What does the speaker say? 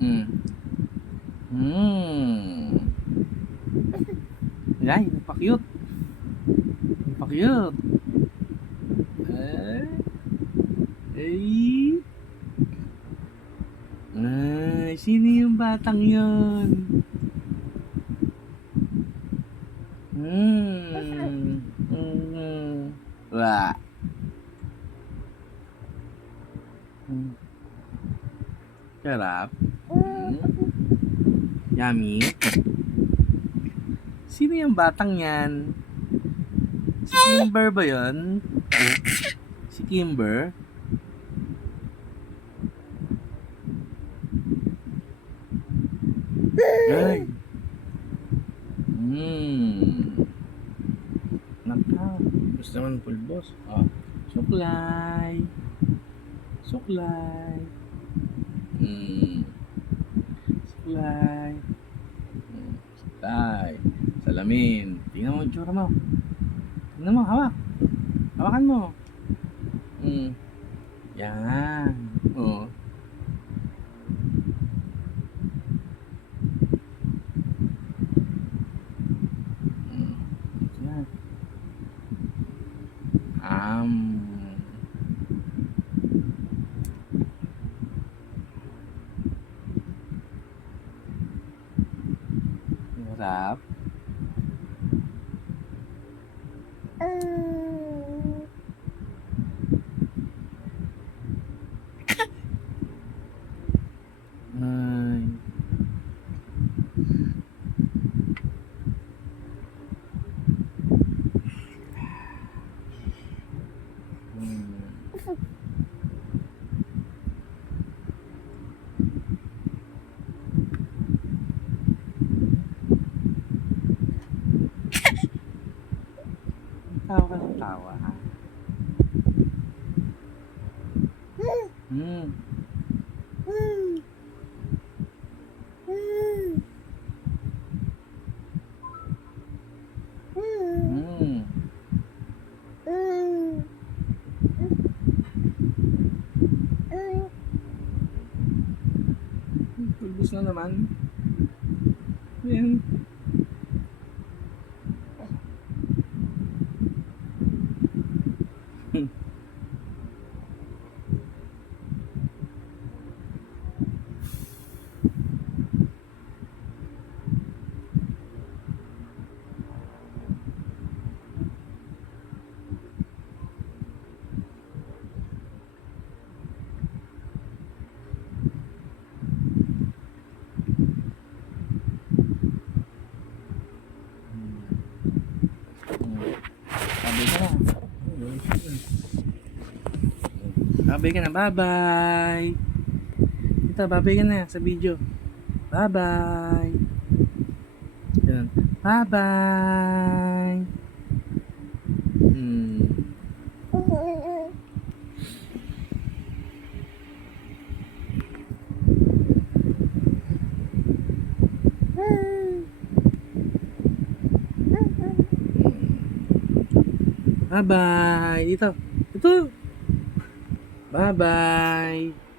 Hmm. Hmm. Ay, napakyut. Napakyut. Ay. Ay. Ay, sino yung batang yon? Hmm. Hmm. Wah. Hmm. Sarap. Hmm. Yummy. Sino yung batang yan? Si Kimber ba yun? Si Kimber? Ay. Hmm. Naka. Gusto naman pulbos. Ah. Suklay. Suklay. Hmm. Suklay. Hmm. Suklay. Salamin. Tingnan mo yung tsura mo. Tingnan mo, hawak. Hawakan mo. Hmm. Yan. Oh. Hmm. Yan. Sarap. Ay. Hmm. Tawa ka ng tawa, ha? Hmm. Hmm. Pulbos na naman. Ayan. Sabi ka na. Sabi ka na. Bye-bye. Ito, bye-bye ka na sa video. Bye-bye. Yan. Bye-bye. Hmm. Bye-bye. Dito. Ito. Bye-bye.